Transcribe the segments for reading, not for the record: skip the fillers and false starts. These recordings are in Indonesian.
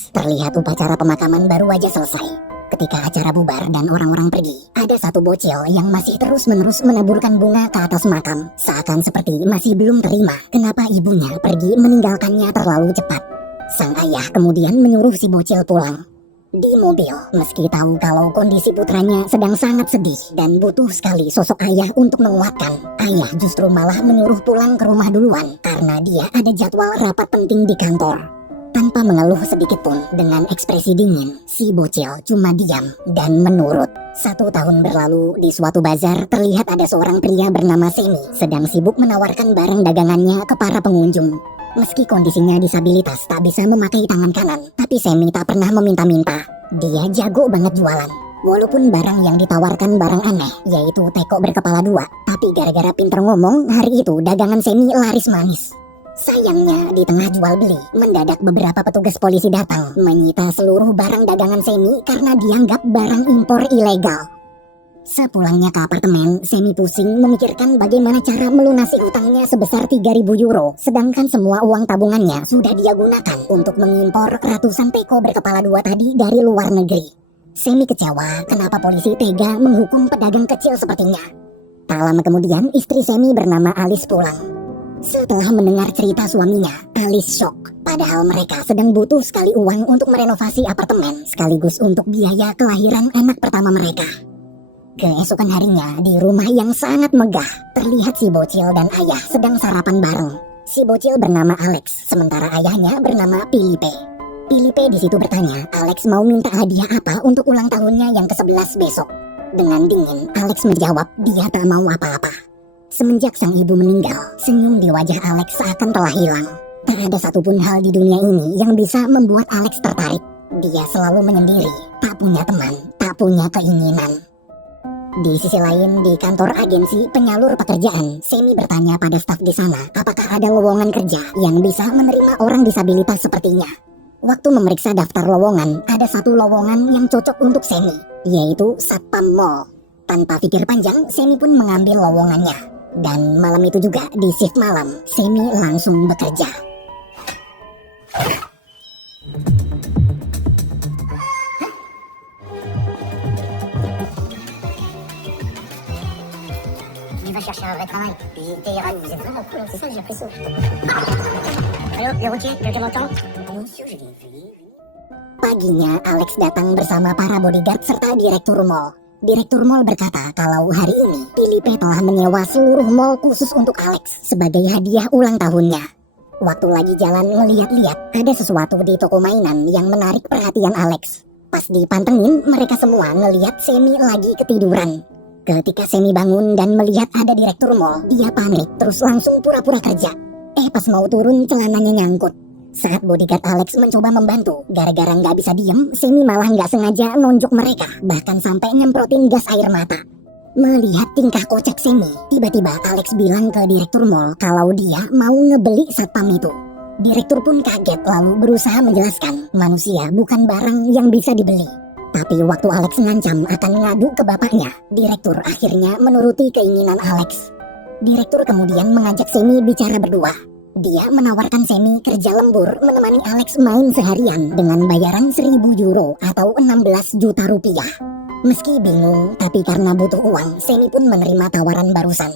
Alex. Terlihat upacara pemakaman baru aja selesai. Ketika acara bubar dan orang-orang pergi, ada satu bocil yang masih terus-menerus menaburkan bunga ke atas makam. Seakan seperti masih belum terima kenapa ibunya pergi meninggalkannya terlalu cepat. Sang ayah kemudian menyuruh si bocil pulang. Di mobil, meski tahu kalau kondisi putranya sedang sangat sedih dan butuh sekali sosok ayah untuk menguatkan, ayah justru malah menyuruh pulang ke rumah duluan karena dia ada jadwal rapat penting di kantor. Tanpa mengeluh sedikit pun, dengan ekspresi dingin, si bocil cuma diam dan menurut. 1 tahun berlalu, di suatu bazar terlihat ada seorang pria bernama Semi sedang sibuk menawarkan barang dagangannya ke para pengunjung. Meski kondisinya disabilitas tak bisa memakai tangan kanan, tapi Semi tak pernah meminta-minta. Dia jago banget jualan. Walaupun barang yang ditawarkan barang aneh, yaitu teko berkepala 2, tapi gara-gara pinter ngomong, hari itu dagangan Semi laris manis. Sayangnya, di tengah jual beli, mendadak beberapa petugas polisi datang menyita seluruh barang dagangan Semi karena dianggap barang impor ilegal. Sepulangnya ke apartemen, Semi pusing memikirkan bagaimana cara melunasi utangnya sebesar 3.000 euro, sedangkan semua uang tabungannya sudah dia gunakan untuk mengimpor ratusan teko berkepala 2 tadi dari luar negeri. Semi kecewa kenapa polisi tega menghukum pedagang kecil sepertinya. Tak lama kemudian, istri Semi bernama Alice pulang. Setelah mendengar cerita suaminya, Alice shock. Padahal mereka sedang butuh sekali uang untuk merenovasi apartemen, sekaligus untuk biaya kelahiran anak pertama mereka. Keesokan harinya, di rumah yang sangat megah, terlihat si bocil dan ayah sedang sarapan bareng. Si bocil bernama Alex, sementara ayahnya bernama Philippe. Philippe di situ bertanya, Alex mau minta hadiah apa untuk ulang tahunnya yang ke-11 besok. Dengan dingin, Alex menjawab dia tak mau apa-apa. Semenjak sang ibu meninggal, senyum di wajah Alex seakan telah hilang. Tak ada satupun hal di dunia ini yang bisa membuat Alex tertarik. Dia selalu menyendiri, tak punya teman, tak punya keinginan. Di sisi lain, di kantor agensi penyalur pekerjaan, Semi bertanya pada staf di sana apakah ada lowongan kerja yang bisa menerima orang disabilitas sepertinya. Waktu memeriksa daftar lowongan, ada satu lowongan yang cocok untuk Semi, yaitu Satpam Mall. Tanpa pikir panjang, Semi pun mengambil lowongannya. Dan malam itu juga di shift malam, Semi langsung bekerja. Il va chercher un vrai travail. Visiter les rats, vous êtes vraiment cool, c'est ça que j'ai l'impression. Allô, le routier, quelqu'un m'entend? Monsieur, je l'ai vu. Paginya, Alex datang bersama para bodyguard serta direktur mall. Direktur mall berkata kalau hari ini Philippe telah menyewa seluruh mall khusus untuk Alex sebagai hadiah ulang tahunnya. Waktu lagi jalan ngeliat-liat, ada sesuatu di toko mainan yang menarik perhatian Alex. Pas dipantengin, mereka semua ngeliat Semi lagi ketiduran. Ketika Semi bangun dan melihat ada direktur mall, dia panik terus langsung pura-pura kerja. Pas mau turun celananya nyangkut. Saat bodyguard Alex mencoba membantu, gara-gara nggak bisa diem, Semi malah nggak sengaja nonjok mereka, bahkan sampai nyemprotin gas air mata. Melihat tingkah kocak Semi, tiba-tiba Alex bilang ke direktur mall kalau dia mau ngebeli satpam itu. Direktur pun kaget lalu berusaha menjelaskan, manusia bukan barang yang bisa dibeli. Tapi waktu Alex ngancam akan ngadu ke bapaknya, direktur akhirnya menuruti keinginan Alex. Direktur kemudian mengajak Semi bicara berdua. Dia menawarkan Semi kerja lembur menemani Alex main seharian dengan bayaran 1.000 euro atau 16 juta rupiah. Meski bingung, tapi karena butuh uang, Semi pun menerima tawaran barusan.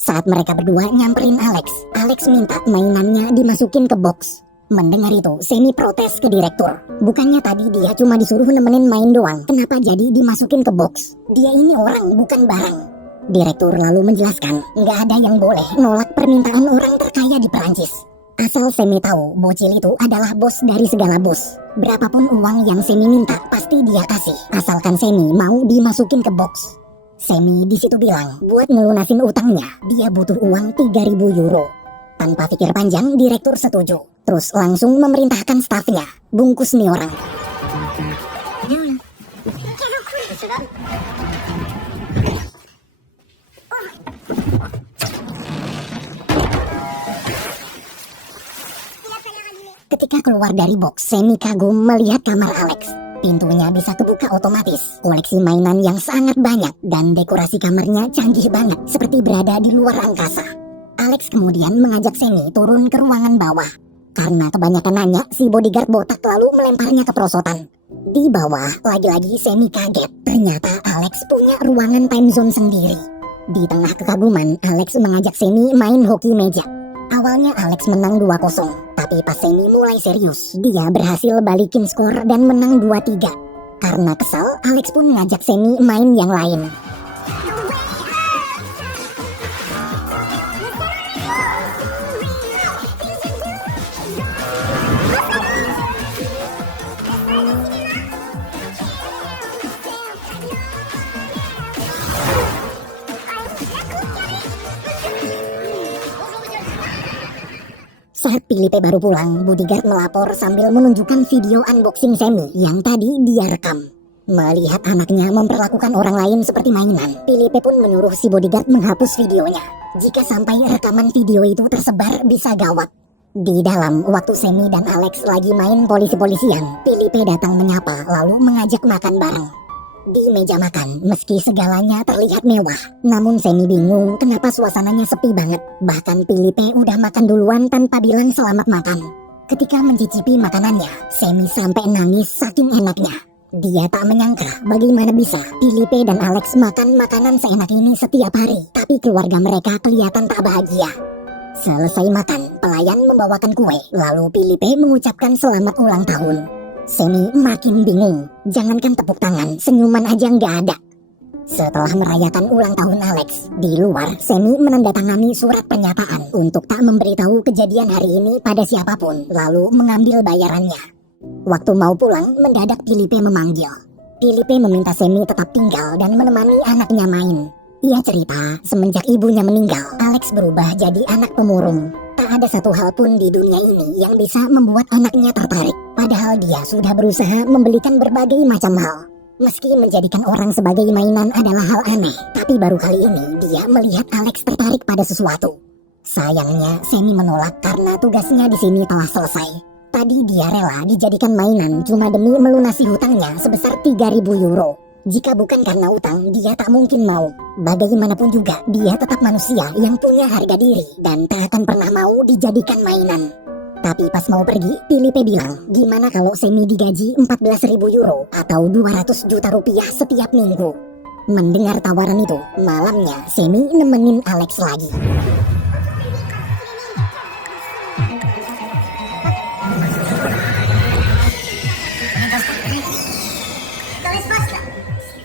Saat mereka berdua nyamperin Alex minta mainannya dimasukin ke box. Mendengar itu, Semi protes ke direktur. Bukannya tadi dia cuma disuruh nemenin main doang, kenapa jadi dimasukin ke box? Dia ini orang, bukan barang. Direktur lalu menjelaskan, nggak ada yang boleh nolak permintaan orang terkaya di Perancis. Asal Semi tahu, bocil itu adalah bos dari segala bos. Berapapun uang yang Semi minta, pasti dia kasih. Asalkan Semi mau dimasukin ke box. Semi di situ bilang, buat ngelunasin utangnya, dia butuh uang 3.000 euro. Tanpa pikir panjang, direktur setuju. Terus langsung memerintahkan stafnya, bungkus nih orang. Ketika keluar dari box, Semi kagum melihat kamar Alex. Pintunya bisa kebuka otomatis, koleksi mainan yang sangat banyak, dan dekorasi kamarnya canggih banget, seperti berada di luar angkasa. Alex kemudian mengajak Semi turun ke ruangan bawah. Karena kebanyakan nanya, si bodyguard botak lalu melemparnya ke perosotan. Di bawah, lagi-lagi Semi kaget. Ternyata Alex punya ruangan time zone sendiri. Di tengah kekaguman, Alex mengajak Semi main hoki meja. Awalnya Alex menang 2-0, tapi pas Semi mulai serius, dia berhasil balikin skor dan menang 2-3. Karena kesal, Alex pun ngajak Semi main yang lain. Saat Filipe baru pulang, bodyguard melapor sambil menunjukkan video unboxing Semi yang tadi dia rekam. Melihat anaknya memperlakukan orang lain seperti mainan, Filipe pun menyuruh si bodyguard menghapus videonya. Jika sampai rekaman video itu tersebar, bisa gawat. Di dalam, waktu Semi dan Alex lagi main polisi-polisian, Filipe datang menyapa lalu mengajak makan bareng. Di meja makan, meski segalanya terlihat mewah, namun Semi bingung kenapa suasananya sepi banget. Bahkan Filipe udah makan duluan tanpa bilang selamat makan. Ketika mencicipi makanannya, Semi sampai nangis saking enaknya. Dia tak menyangka bagaimana bisa Filipe dan Alex makan makanan seenak ini setiap hari, tapi keluarga mereka kelihatan tak bahagia. Selesai makan, pelayan membawakan kue, lalu Filipe mengucapkan selamat ulang tahun. Semi makin bingung, jangankan tepuk tangan, senyuman aja nggak ada. Setelah merayakan ulang tahun Alex, di luar Semi menandatangani surat pernyataan untuk tak memberitahu kejadian hari ini pada siapapun, lalu mengambil bayarannya. Waktu mau pulang, mendadak Filipe memanggil. Filipe meminta Semi tetap tinggal dan menemani anaknya main. Ia cerita, semenjak ibunya meninggal, Alex berubah jadi anak pemurung. Tak ada satu hal pun di dunia ini yang bisa membuat anaknya tertarik. Padahal dia sudah berusaha membelikan berbagai macam hal. Meski menjadikan orang sebagai mainan adalah hal aneh, tapi baru kali ini dia melihat Alex tertarik pada sesuatu. Sayangnya, Semi menolak karena tugasnya di sini telah selesai. Tadi dia rela dijadikan mainan cuma demi melunasi hutangnya sebesar 3.000 euro. Jika bukan karena utang, dia tak mungkin mau. Bagaimanapun juga, dia tetap manusia yang punya harga diri dan tak akan pernah mau dijadikan mainan. Tapi pas mau pergi, Filipe bilang, gimana kalau Semi digaji 14.000 euro atau 200 juta rupiah setiap minggu. Mendengar tawaran itu, malamnya Semi nemenin Alex lagi.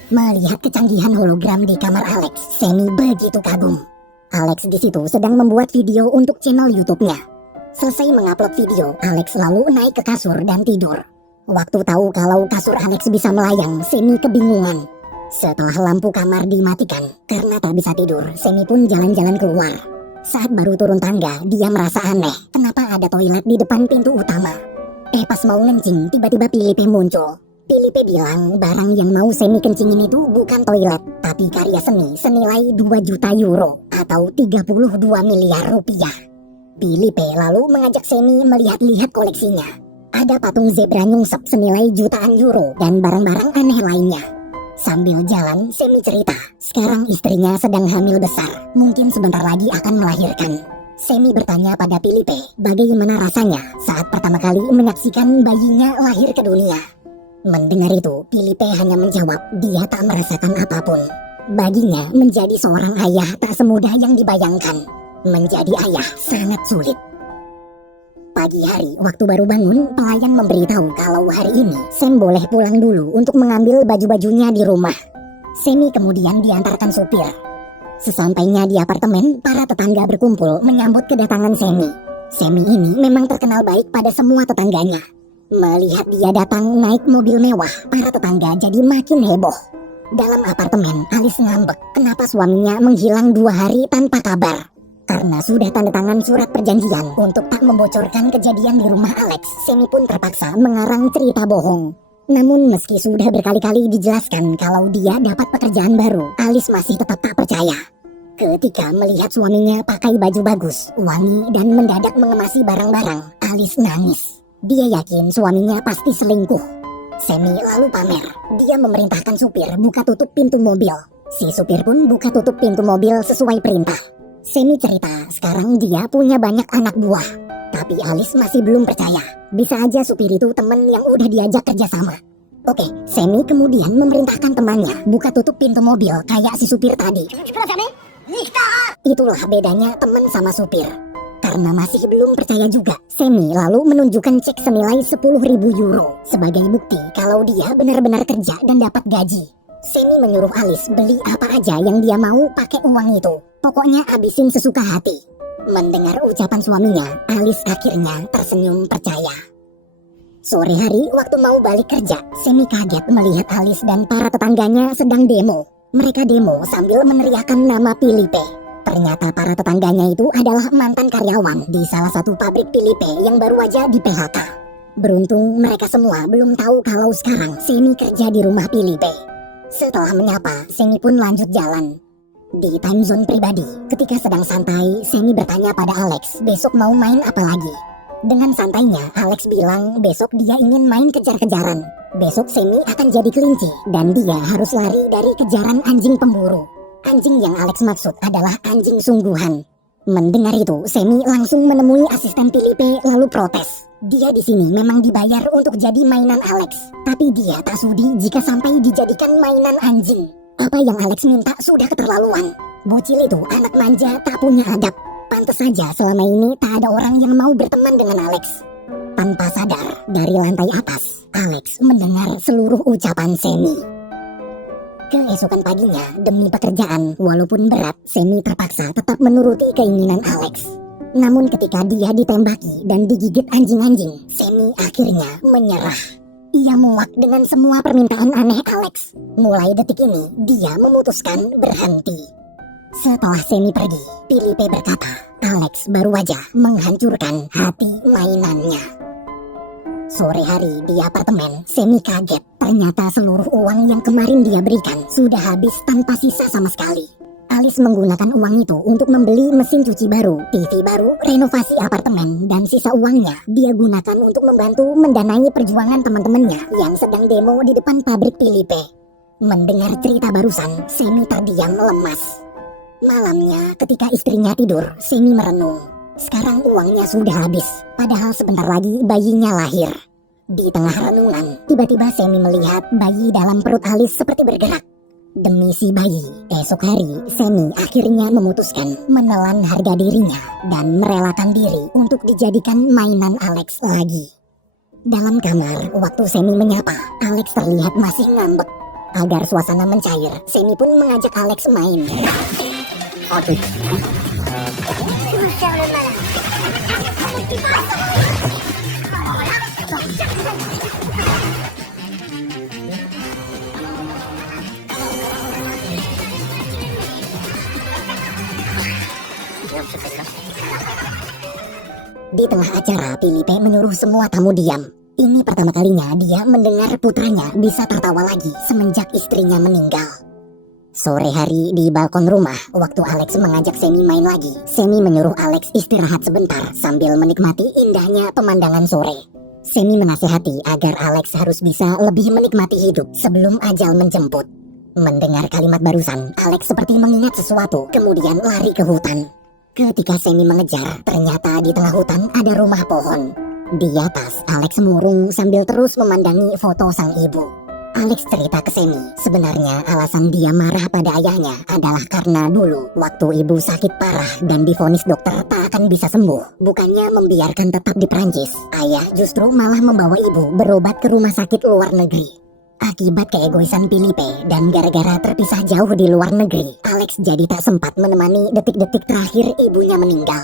Melihat kecanggihan hologram di kamar Alex, Semi begitu kagum. Alex di situ sedang membuat video untuk channel YouTube-nya. Selesai mengupload video, Alex lalu naik ke kasur dan tidur. Waktu tahu kalau kasur Alex bisa melayang, Semi kebingungan. Setelah lampu kamar dimatikan, karena tak bisa tidur, Semi pun jalan-jalan keluar. Saat baru turun tangga, dia merasa aneh. Kenapa ada toilet di depan pintu utama? Pas mau ngencing, tiba-tiba Filipe muncul. Filipe bilang barang yang mau Semi kencingin itu bukan toilet, tapi karya seni senilai 2 juta euro atau 32 miliar rupiah. Filipe lalu mengajak Semi melihat-lihat koleksinya. Ada patung zebra nyungsep senilai jutaan euro dan barang-barang aneh lainnya. Sambil jalan, Semi cerita, sekarang istrinya sedang hamil besar, mungkin sebentar lagi akan melahirkan. Semi bertanya pada Filipe, bagaimana rasanya saat pertama kali menyaksikan bayinya lahir ke dunia. Mendengar itu, Filipe hanya menjawab, dia tak merasakan apapun. Baginya, menjadi seorang ayah tak semudah yang dibayangkan. Menjadi ayah sangat sulit. Pagi hari, waktu baru bangun, pelayan memberitahu kalau hari ini Sam boleh pulang dulu untuk mengambil baju-bajunya di rumah. Semi kemudian diantarkan supir. Sesampainya di apartemen, para tetangga berkumpul menyambut kedatangan Semi. Semi ini memang terkenal baik pada semua tetangganya. Melihat dia datang naik mobil mewah, para tetangga jadi makin heboh. Dalam apartemen, Alice ngambek kenapa suaminya menghilang 2 hari tanpa kabar. Karena sudah tanda tangan surat perjanjian untuk tak membocorkan kejadian di rumah Alex, Semi pun terpaksa mengarang cerita bohong. Namun meski sudah berkali-kali dijelaskan kalau dia dapat pekerjaan baru, Alice masih tetap tak percaya. Ketika melihat suaminya pakai baju bagus, wangi, dan mendadak mengemasi barang-barang, Alice nangis. Dia yakin suaminya pasti selingkuh. Semi lalu pamer. Dia memerintahkan supir buka tutup pintu mobil. Si supir pun buka tutup pintu mobil sesuai perintah. Semi cerita sekarang dia punya banyak anak buah. Tapi Alice masih belum percaya. Bisa aja supir itu temen yang udah diajak kerjasama. Oke, Sammy kemudian memerintahkan temannya buka tutup pintu mobil kayak si supir tadi. Tu peux la fermer? Nique ta race! Itulah bedanya teman sama supir. Karena masih belum percaya juga, Sammy lalu menunjukkan cek senilai 10.000 euro sebagai bukti kalau dia benar-benar kerja dan dapat gaji. Sammy menyuruh Alice beli apa aja yang dia mau pakai uang itu. Pokoknya habisin sesuka hati. Mendengar ucapan suaminya, Alice akhirnya tersenyum percaya. Sore hari waktu mau balik kerja, Sammy kaget melihat Alice dan para tetangganya sedang demo. Mereka demo sambil meneriakkan nama Philippe. Ternyata para tetangganya itu adalah mantan karyawan di salah satu pabrik Philippe yang baru aja di PHK. Beruntung mereka semua belum tahu kalau sekarang Sammy kerja di rumah Philippe. Setelah menyapa, Sammy pun lanjut jalan. Di time zone pribadi, ketika sedang santai, Sammy bertanya pada Alex besok mau main apa lagi. Dengan santainya, Alex bilang besok dia ingin main kejar-kejaran. Besok Sammy akan jadi kelinci dan dia harus lari dari kejaran anjing pemburu. Anjing yang Alex maksud adalah anjing sungguhan. Mendengar itu, Sammy langsung menemui asisten Philippe lalu protes. Dia di sini memang dibayar untuk jadi mainan Alex, tapi dia tak sudi jika sampai dijadikan mainan anjing. Apa yang Alex minta sudah keterlaluan. Bocil itu anak manja tak punya adab. Pantes saja selama ini tak ada orang yang mau berteman dengan Alex. Tanpa sadar, dari lantai atas, Alex mendengar seluruh ucapan Sammy. Keesokan paginya, demi pekerjaan, walaupun berat, Sammy terpaksa tetap menuruti keinginan Alex. Namun ketika dia ditembaki dan digigit anjing-anjing, Sammy akhirnya menyerah. Ia muak dengan semua permintaan aneh Alex. Mulai detik ini, dia memutuskan berhenti. Setelah Sammy pergi, Philippe berkata, Alex baru aja menghancurkan hati mainannya. Sore hari di apartemen, Sammy kaget. Ternyata seluruh uang yang kemarin dia berikan sudah habis tanpa sisa sama sekali. Alice menggunakan uang itu untuk membeli mesin cuci baru, TV baru, renovasi apartemen, dan sisa uangnya dia gunakan untuk membantu mendanai perjuangan teman-temannya yang sedang demo di depan pabrik Philippe. Mendengar cerita barusan, Sammy terdiam lemas. Malamnya ketika istrinya tidur, Sammy merenung. Sekarang uangnya sudah habis, padahal sebentar lagi bayinya lahir. Di tengah renungan, tiba-tiba Sammy melihat bayi dalam perut Alice seperti bergerak. Demi si bayi, esok hari Sammy akhirnya memutuskan menelan harga dirinya dan merelakan diri untuk dijadikan mainan Alex lagi. Dalam kamar, waktu Sammy menyapa, Alex terlihat masih ngambek. Agar suasana mencair, Sammy pun mengajak Alex main. Faire le malin. Di tengah acara, Philippe menyuruh semua tamu diam. Ini pertama kalinya dia mendengar putranya bisa tertawa lagi semenjak istrinya meninggal. Sore hari di balkon rumah, waktu Alex mengajak Sammy main lagi, Sammy menyuruh Alex istirahat sebentar sambil menikmati indahnya pemandangan sore. Sammy menasihati agar Alex harus bisa lebih menikmati hidup sebelum ajal menjemput. Mendengar kalimat barusan, Alex seperti mengingat sesuatu, kemudian lari ke hutan. Ketika Sammy mengejar, ternyata di tengah hutan ada rumah pohon. Di atas, Alex murung sambil terus memandangi foto sang ibu. Alex cerita ke Sammy, sebenarnya alasan dia marah pada ayahnya adalah karena dulu waktu ibu sakit parah dan divonis dokter tak akan bisa sembuh. Bukannya membiarkan tetap di Prancis, ayah justru malah membawa ibu berobat ke rumah sakit luar negeri. Akibat keegoisan Philippe dan gara-gara terpisah jauh di luar negeri, Alex jadi tak sempat menemani detik-detik terakhir ibunya meninggal.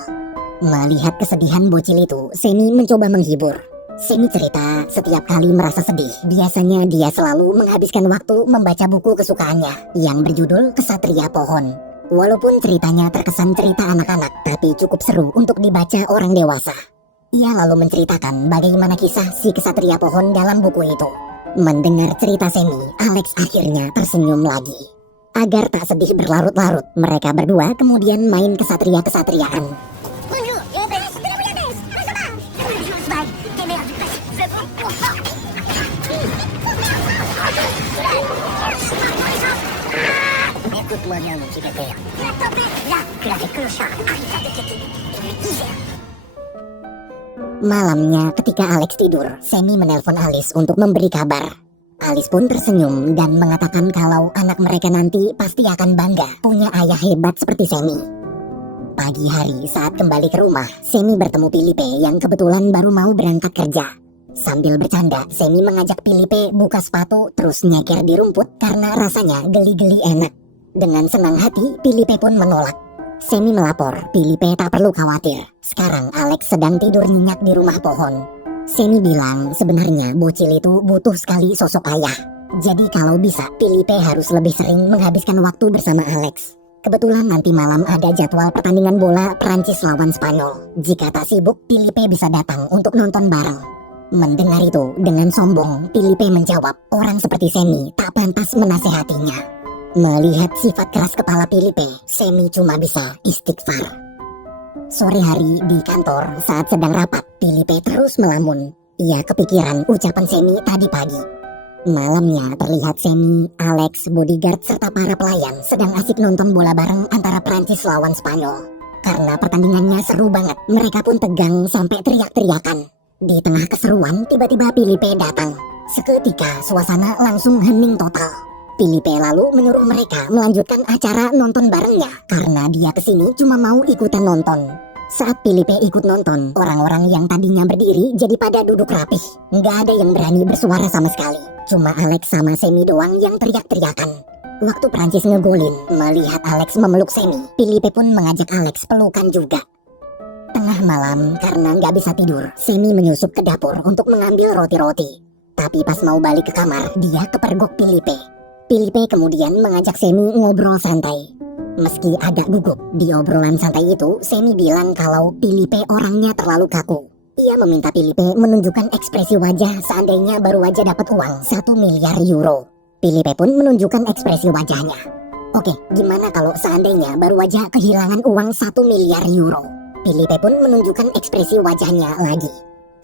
Melihat kesedihan bocil itu, Sammy mencoba menghibur. Sammy cerita setiap kali merasa sedih, biasanya dia selalu menghabiskan waktu membaca buku kesukaannya yang berjudul Kesatria Pohon. Walaupun ceritanya terkesan cerita anak-anak, tapi cukup seru untuk dibaca orang dewasa. Ia lalu menceritakan bagaimana kisah si Kesatria Pohon dalam buku itu. Mendengar cerita Sammy, Alex akhirnya tersenyum lagi. Agar tak sedih berlarut-larut, mereka berdua kemudian main kesatria-kesatriaan. Bonjour, et Bess, de la bouillabaisse. Comment ça va? Bye, des merdes, du passé. C'est bon. Écoute-moi bien, mon petit pépère. La tempête, là, que la fée clochard arrive à te quitter. Et lui disait. Malamnya ketika Alex tidur, Semi menelpon Alice untuk memberi kabar. Alice pun tersenyum dan mengatakan kalau anak mereka nanti pasti akan bangga punya ayah hebat seperti Semi. Pagi hari saat kembali ke rumah, Semi bertemu Filipe yang kebetulan baru mau berangkat kerja. Sambil bercanda, Semi mengajak Filipe buka sepatu terus nyeker di rumput karena rasanya geli-geli enak. Dengan senang hati, Filipe pun menolak. Semi melapor, Filipe tak perlu khawatir. Sekarang Alex sedang tidur nyenyak di rumah pohon. Semi bilang sebenarnya bocil itu butuh sekali sosok ayah. Jadi kalau bisa, Filipe harus lebih sering menghabiskan waktu bersama Alex. Kebetulan nanti malam ada jadwal pertandingan bola Prancis lawan Spanyol. Jika tak sibuk, Filipe bisa datang untuk nonton bareng. Mendengar itu, dengan sombong, Filipe menjawab, orang seperti Semi tak pantas menasehatinya. Melihat sifat keras kepala Filipe, Semi cuma bisa istighfar. Sore hari di kantor, saat sedang rapat, Filipe terus melamun. Ia kepikiran ucapan Semi tadi pagi. Malamnya terlihat Semi, Alex, bodyguard, serta para pelayan sedang asik nonton bola bareng antara Prancis lawan Spanyol. Karena pertandingannya seru banget, mereka pun tegang sampai teriak-teriakan. Di tengah keseruan, tiba-tiba Filipe datang. Seketika, suasana langsung hening total. Filipe lalu menyuruh mereka melanjutkan acara nonton barengnya karena dia kesini cuma mau ikutan nonton. Saat Filipe ikut nonton, orang-orang yang tadinya berdiri jadi pada duduk rapih. Nggak ada yang berani bersuara sama sekali. Cuma Alex sama Semi doang yang teriak-teriakan. Waktu Prancis ngegolin, melihat Alex memeluk Semi, Filipe pun mengajak Alex pelukan juga. Tengah malam, karena nggak bisa tidur, Semi menyusup ke dapur untuk mengambil roti-roti. Tapi pas mau balik ke kamar, dia kepergok Filipe. Filipe kemudian mengajak Semi ngobrol santai. Meski agak gugup, di obrolan santai itu, Semi bilang kalau Filipe orangnya terlalu kaku. Ia meminta Filipe menunjukkan ekspresi wajah seandainya baru aja dapat uang 1 miliar euro. Filipe pun menunjukkan ekspresi wajahnya. Oke, gimana kalau seandainya baru aja kehilangan uang 1 miliar euro? Filipe pun menunjukkan ekspresi wajahnya lagi.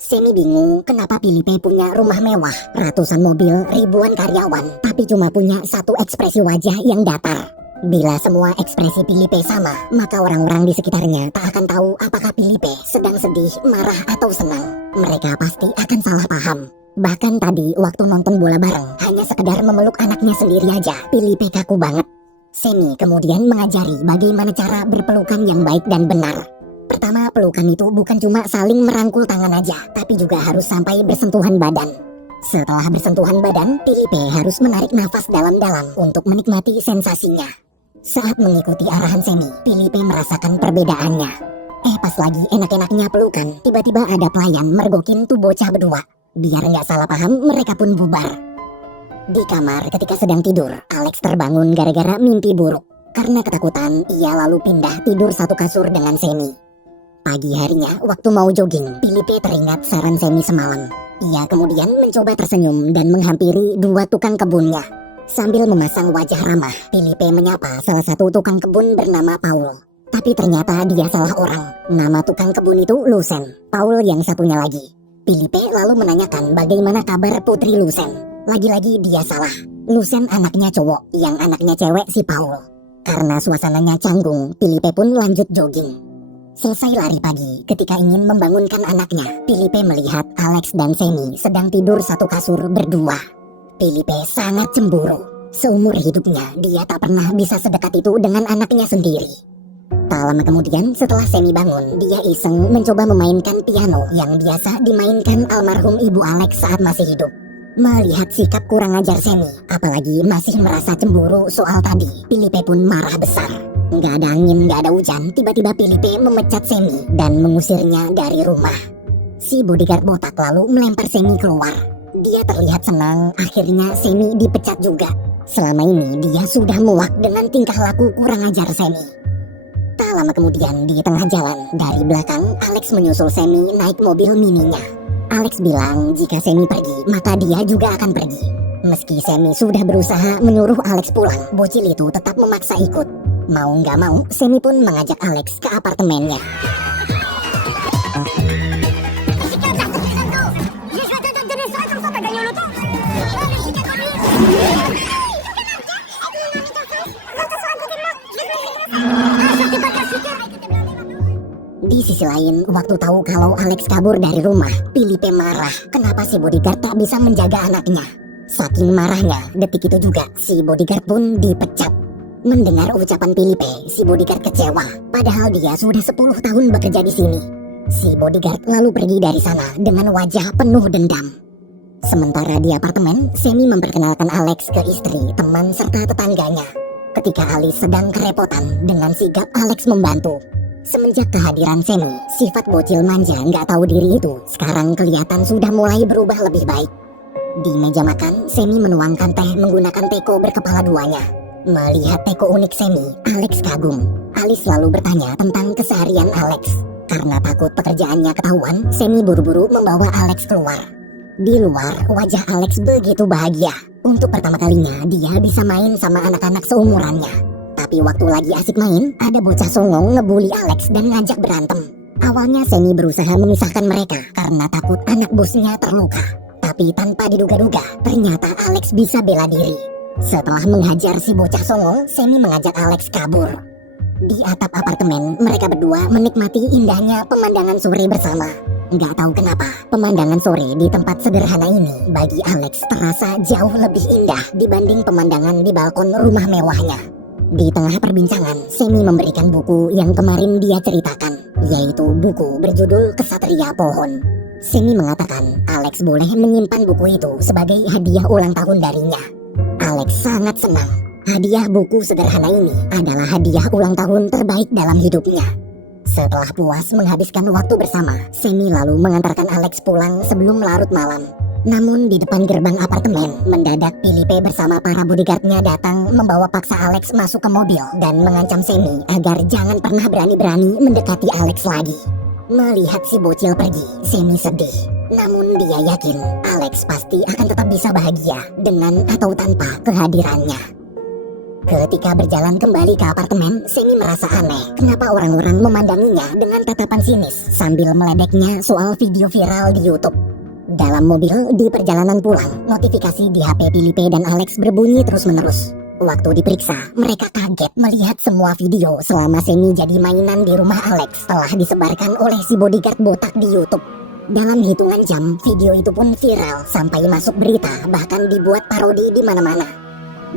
Semi bingung kenapa Filipe punya rumah mewah, ratusan mobil, ribuan karyawan, tapi cuma punya satu ekspresi wajah yang datar. Bila semua ekspresi Filipe sama, maka orang-orang di sekitarnya tak akan tahu apakah Filipe sedang sedih, marah, atau senang. Mereka pasti akan salah paham. Bahkan tadi waktu nonton bola bareng, hanya sekedar memeluk anaknya sendiri aja, Filipe kaku banget. Semi kemudian mengajari bagaimana cara berpelukan yang baik dan benar. Pertama, pelukan itu bukan cuma saling merangkul tangan aja, tapi juga harus sampai bersentuhan badan. Setelah bersentuhan badan, Filipe harus menarik nafas dalam-dalam untuk menikmati sensasinya. Saat mengikuti arahan Semi, Filipe merasakan perbedaannya. Pas lagi enak-enaknya pelukan, tiba-tiba ada pelayan mergokin tuh bocah berdua. Biar nggak salah paham, mereka pun bubar. Di kamar ketika sedang tidur, Alex terbangun gara-gara mimpi buruk. Karena ketakutan, ia lalu pindah tidur satu kasur dengan Semi. Pagi harinya, waktu mau jogging, Filipe teringat saran Semi semalam. Ia kemudian mencoba tersenyum dan menghampiri dua tukang kebunnya. Sambil memasang wajah ramah, Filipe menyapa salah satu tukang kebun bernama Paul. Tapi ternyata dia salah orang. Nama tukang kebun itu Lucen, Paul yang satunya lagi. Filipe lalu menanyakan bagaimana kabar Putri Lucen. Lagi-lagi dia salah. Lucen anaknya cowok, yang anaknya cewek si Paul. Karena suasananya canggung, Filipe pun lanjut jogging. Selesai lari pagi, ketika ingin membangunkan anaknya, Filipe melihat Alex dan Semi sedang tidur satu kasur berdua. Filipe sangat cemburu. Seumur hidupnya, dia tak pernah bisa sedekat itu dengan anaknya sendiri. Tak lama kemudian, setelah Semi bangun, dia iseng mencoba memainkan piano yang biasa dimainkan almarhum ibu Alex saat masih hidup. Melihat sikap kurang ajar Semi, apalagi masih merasa cemburu soal tadi, Filipe pun marah besar. Nggak ada angin, nggak ada hujan, tiba-tiba Filipe memecat Semi dan mengusirnya dari rumah. Si bodyguard botak lalu melempar Semi keluar. Dia terlihat senang, akhirnya Semi dipecat juga. Selama ini dia sudah muak dengan tingkah laku kurang ajar Semi. Tak lama kemudian di tengah jalan, dari belakang Alex menyusul Semi naik mobil mininya. Alex bilang jika Semi pergi, maka dia juga akan pergi. Meski Semi sudah berusaha menyuruh Alex pulang, bocil itu tetap memaksa ikut. Mau nggak mau, Semi pun mengajak Alex ke apartemennya. Di Di sisi lain, waktu tahu kalau Alex kabur dari rumah, Felipe marah. Kenapa si bodyguard tak bisa menjaga anaknya? Saking marahnya, detik itu juga si bodyguard pun dipecat. Mendengar ucapan Felipe, si bodyguard kecewa. Padahal dia sudah 10 tahun bekerja di sini. Si bodyguard lalu pergi dari sana dengan wajah penuh dendam. Sementara di apartemen, Semi memperkenalkan Alex ke istri, teman, serta tetangganya. Ketika Alice sedang kerepotan, dengan sigap Alex membantu. Semenjak kehadiran Semi, sifat bocil manja nggak tahu diri itu sekarang kelihatan sudah mulai berubah lebih baik. Di meja makan, Semi menuangkan teh menggunakan teko berkepala duanya. Melihat teko unik Semi, Alex kagum. Alice lalu bertanya tentang keseharian Alex. Karena takut pekerjaannya ketahuan, Semi buru-buru membawa Alex keluar. Di luar, wajah Alex begitu bahagia. Untuk pertama kalinya, dia bisa main sama anak-anak seumurannya. Tapi waktu lagi asik main, ada bocah songong ngebully Alex dan ngajak berantem. Awalnya Semi berusaha memisahkan mereka karena takut anak bosnya terluka. Tapi tanpa diduga-duga, ternyata Alex bisa bela diri. Setelah menghajar si bocah songong, Semi mengajak Alex kabur. Di atap apartemen, mereka berdua menikmati indahnya pemandangan sore bersama. Nggak tahu kenapa, pemandangan sore di tempat sederhana ini bagi Alex terasa jauh lebih indah dibanding pemandangan di balkon rumah mewahnya. Di tengah perbincangan, Semi memberikan buku yang kemarin dia ceritakan, yaitu buku berjudul Kesatria Pohon. Semi mengatakan Alex boleh menyimpan buku itu sebagai hadiah ulang tahun darinya. Alex sangat senang. Hadiah buku sederhana ini adalah hadiah ulang tahun terbaik dalam hidupnya. Setelah puas menghabiskan waktu bersama, Semi lalu mengantarkan Alex pulang sebelum larut malam. Namun di depan gerbang apartemen, mendadak Felipe bersama para bodyguardnya datang membawa paksa Alex masuk ke mobil dan mengancam Semi agar jangan pernah berani-berani mendekati Alex lagi. Melihat si bocil pergi, Semi sedih. Namun dia yakin Alex pasti akan tetap bisa bahagia dengan atau tanpa kehadirannya. Ketika berjalan kembali ke apartemen, Semi merasa aneh. Kenapa orang-orang memandanginya dengan tatapan sinis sambil meledeknya soal video viral di YouTube. Dalam mobil, di perjalanan pulang, notifikasi di HP Felipe dan Alex berbunyi terus-menerus. Waktu diperiksa, mereka kaget melihat semua video selama Semi jadi mainan di rumah Alex telah disebarkan oleh si bodyguard botak di YouTube. Dalam hitungan jam, video itu pun viral sampai masuk berita, bahkan dibuat parodi di mana-mana.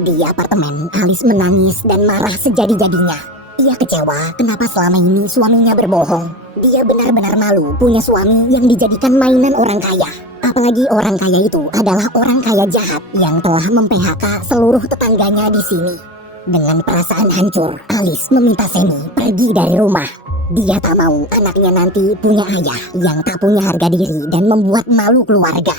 Di apartemen, Alice menangis dan marah sejadi-jadinya. Ia kecewa kenapa selama ini suaminya berbohong. Dia benar-benar malu punya suami yang dijadikan mainan orang kaya. Apalagi orang kaya itu adalah orang kaya jahat yang telah mem-PHK seluruh tetangganya di sini. Dengan perasaan hancur, Alice meminta Semi pergi dari rumah. Dia tak mau anaknya nanti punya ayah yang tak punya harga diri dan membuat malu keluarga.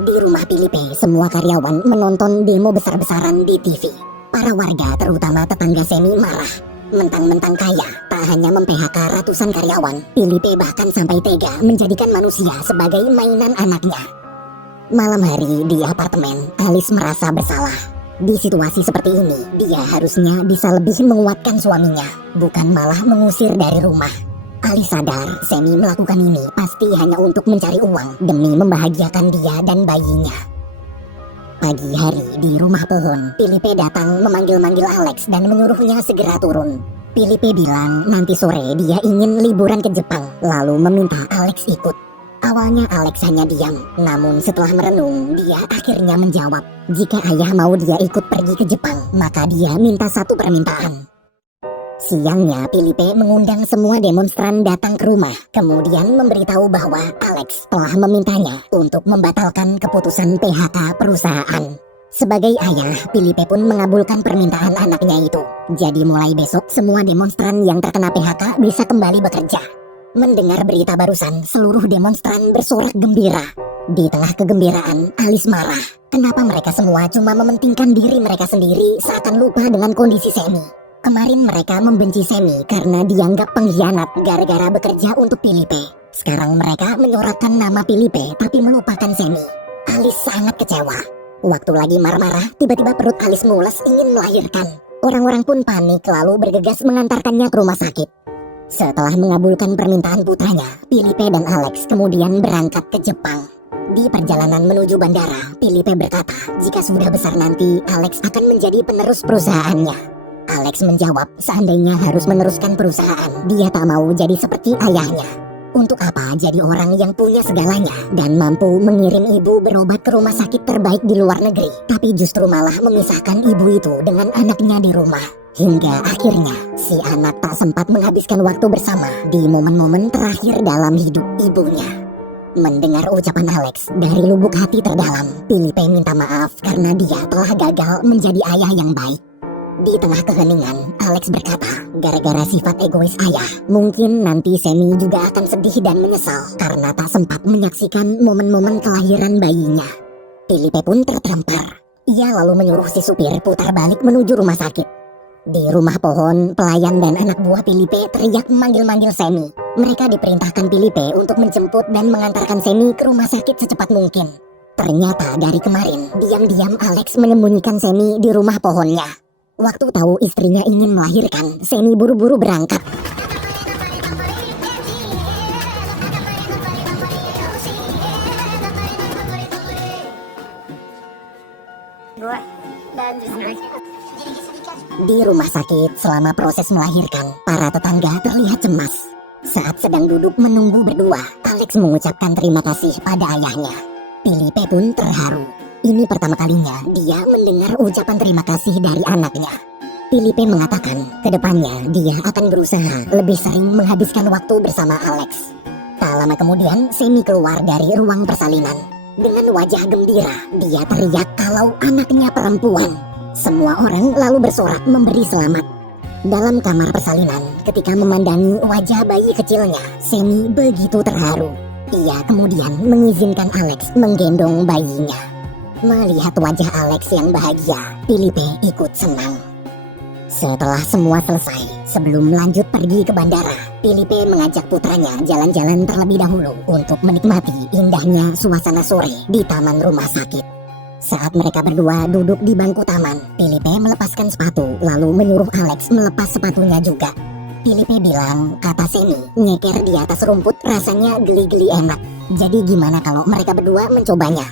Di rumah Felipe, semua karyawan menonton demo besar-besaran di TV. Para warga, terutama tetangga Semi, marah. Mentang-mentang kaya, tak hanya mem-PHK ratusan karyawan, Felipe bahkan sampai tega menjadikan manusia sebagai mainan anaknya. Malam hari di apartemen, Alice merasa bersalah. Di situasi seperti ini, dia harusnya bisa lebih menguatkan suaminya, bukan malah mengusir dari rumah. Alice sadar Semi melakukan ini pasti hanya untuk mencari uang demi membahagiakan dia dan bayinya. Pagi hari di rumah pohon, Felipe datang memanggil-manggil Alex dan menyuruhnya segera turun. Felipe bilang nanti sore dia ingin liburan ke Jepang, lalu meminta Alex ikut. Awalnya Alex hanya diam, namun setelah merenung, dia akhirnya menjawab. Jika ayah mau dia ikut pergi ke Jepang, maka dia minta satu permintaan. Siangnya, Felipe mengundang semua demonstran datang ke rumah, kemudian memberitahu bahwa Alex telah memintanya untuk membatalkan keputusan PHK perusahaan. Sebagai ayah, Felipe pun mengabulkan permintaan anaknya itu. Jadi mulai besok, semua demonstran yang terkena PHK bisa kembali bekerja. Mendengar berita barusan, seluruh demonstran bersorak gembira. Di tengah kegembiraan, Alice marah. Kenapa mereka semua cuma mementingkan diri mereka sendiri seakan lupa dengan kondisi Semi? Kemarin mereka membenci Semi karena dianggap pengkhianat gara-gara bekerja untuk Felipe. Sekarang mereka menyorakkan nama Felipe tapi melupakan Semi. Alice sangat kecewa. Waktu lagi marah-marah, tiba-tiba perut Alice mules ingin melahirkan. Orang-orang pun panik lalu bergegas mengantarkannya ke rumah sakit. Setelah mengabulkan permintaan putranya, Filipe dan Alex kemudian berangkat ke Jepang. Di perjalanan menuju bandara, Filipe berkata jika sudah besar nanti Alex akan menjadi penerus perusahaannya. Alex menjawab seandainya harus meneruskan perusahaan, dia tak mau jadi seperti ayahnya. Untuk apa jadi orang yang punya segalanya dan mampu mengirim ibu berobat ke rumah sakit terbaik di luar negeri, tapi justru malah memisahkan ibu itu dengan anaknya di rumah. Hingga akhirnya si anak tak sempat menghabiskan waktu bersama di momen-momen terakhir dalam hidup ibunya. Mendengar ucapan Alex dari lubuk hati terdalam, Filipe minta maaf karena dia telah gagal menjadi ayah yang baik. Di tengah keheningan, Alex berkata, gara-gara sifat egois ayah, mungkin nanti Semi juga akan sedih dan menyesal karena tak sempat menyaksikan momen-momen kelahiran bayinya. Filipe pun tertampar. Ia lalu menyuruh si supir putar balik menuju rumah sakit. Di rumah pohon, pelayan dan anak buah Filipe teriak memanggil-manggil Semi. Mereka diperintahkan Filipe untuk menjemput dan mengantarkan Semi ke rumah sakit secepat mungkin. Ternyata dari kemarin, diam-diam Alex menyembunyikan Semi di rumah pohonnya. Waktu tahu istrinya ingin melahirkan, Semi buru-buru berangkat. Di rumah sakit selama proses melahirkan, para tetangga terlihat cemas. Saat sedang duduk menunggu berdua, Alex mengucapkan terima kasih pada ayahnya. Filipe pun terharu. Ini pertama kalinya dia mendengar ucapan terima kasih dari anaknya. Filipe mengatakan, kedepannya dia akan berusaha lebih sering menghabiskan waktu bersama Alex. Tak lama kemudian, Semi keluar dari ruang persalinan. Dengan wajah gembira, dia teriak kalau anaknya perempuan. Semua orang lalu bersorak memberi selamat. Dalam kamar persalinan, ketika memandangi wajah bayi kecilnya, Semi begitu terharu. Ia kemudian mengizinkan Alex menggendong bayinya. Melihat wajah Alex yang bahagia, Filipe ikut senang. Setelah semua selesai, sebelum lanjut pergi ke bandara, Filipe mengajak putranya jalan-jalan terlebih dahulu untuk menikmati indahnya suasana sore di taman rumah sakit. Saat mereka berdua duduk di bangku taman, Filipe melepaskan sepatu lalu menyuruh Alex melepas sepatunya juga. Filipe bilang, kata Semi, nyeker di atas rumput rasanya geli-geli enak. Jadi gimana kalau mereka berdua mencobanya?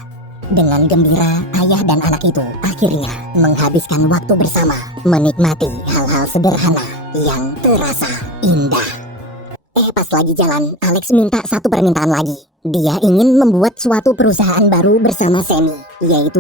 Dengan gembira, ayah dan anak itu akhirnya menghabiskan waktu bersama, menikmati hal-hal sederhana yang terasa indah. Pas lagi jalan, Alex minta satu permintaan lagi. Dia ingin membuat suatu perusahaan baru bersama Semi, yaitu